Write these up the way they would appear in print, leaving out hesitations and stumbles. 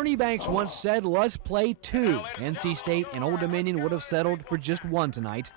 Ernie Banks once said, let's play two. NC State and Old Dominion would have settled for just one tonight.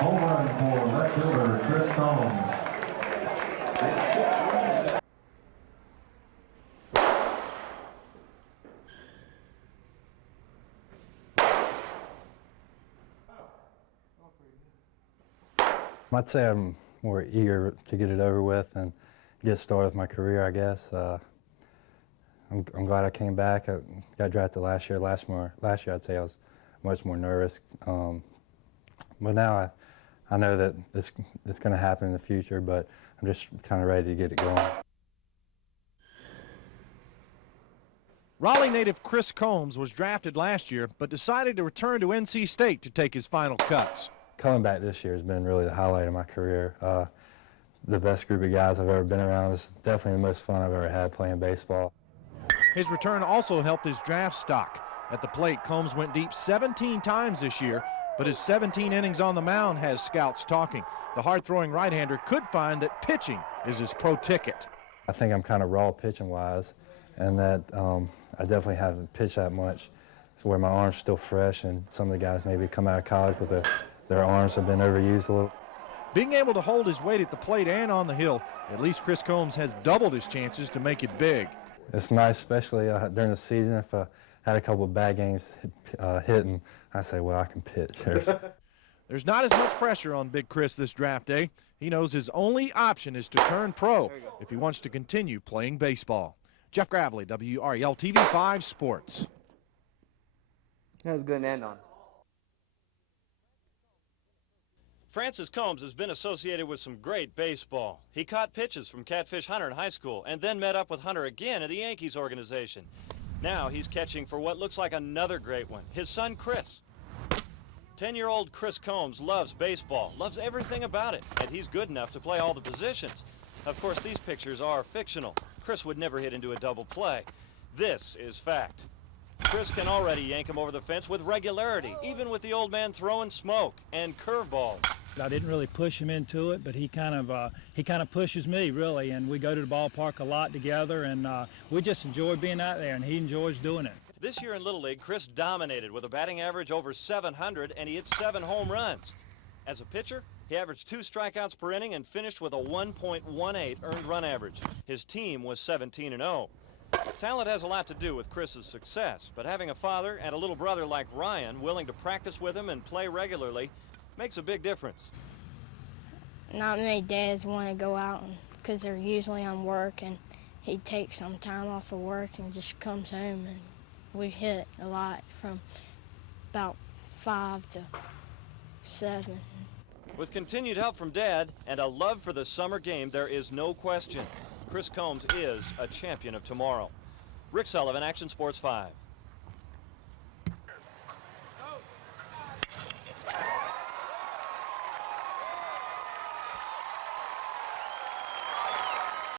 Home run for left fielder Chris Combs. I'd say I'm more eager to get it over with and get started with my career, I guess. I'm glad I came back. I got drafted last year. Last year, I'd say I was much more nervous. But now I know that it's going to happen in the future, but I'm just kind of ready to get it going. Raleigh native Chris Combs was drafted last year, but decided to return to NC State to take his final cuts. Coming back this year has been really the highlight of my career. The best group of guys I've ever been around. It's definitely the most fun I've ever had playing baseball. His return also helped his draft stock. At the plate, Combs went deep 17 times this year, but his 17 innings on the mound has scouts talking. The hard-throwing right-hander could find that pitching is his pro ticket. I think I'm kind of raw pitching-wise, and that I definitely haven't pitched that much, where my arm's still fresh, and some of the guys maybe come out of college with their arms have been overused a little. Being able to hold his weight at the plate and on the hill, at least Chris Combs has doubled his chances to make it big. It's nice, especially during the season, if I had a couple of bad games hitting, I say, well, I can pitch. There's not as much pressure on Big Chris this draft day. He knows his only option is to turn pro if he wants to continue playing baseball. Jeff Gravely, WREL TV 5 Sports. That was good to end on. Francis Combs has been associated with some great baseball. He caught pitches from Catfish Hunter in high school and then met up with Hunter again in the Yankees organization. Now he's catching for what looks like another great one, his son Chris. 10-year-old Chris Combs loves baseball, loves everything about it, and he's good enough to play all the positions. Of course, these pictures are fictional. Chris would never hit into a double play. This is fact. Chris can already yank him over the fence with regularity, even with the old man throwing smoke and curveballs. I didn't really push him into it, but he kind of pushes me, really, and we go to the ballpark a lot together, and we just enjoy being out there, and he enjoys doing it. This year in Little League, Chris dominated with a batting average over 700, and he hit 7 home runs. As a pitcher, he averaged 2 strikeouts per inning and finished with a 1.18 earned run average. His team was 17-0. Talent has a lot to do with Chris's success, but having a father and a little brother like Ryan willing to practice with him and play regularly makes a big difference. Not many dads want to go out because they're usually on work, and he takes some time off of work and just comes home and we hit a lot from about 5 to 7. With continued help from Dad and a love for the summer game, there is no question Chris Combs is a champion of tomorrow. Rick Sullivan, Action Sports 5.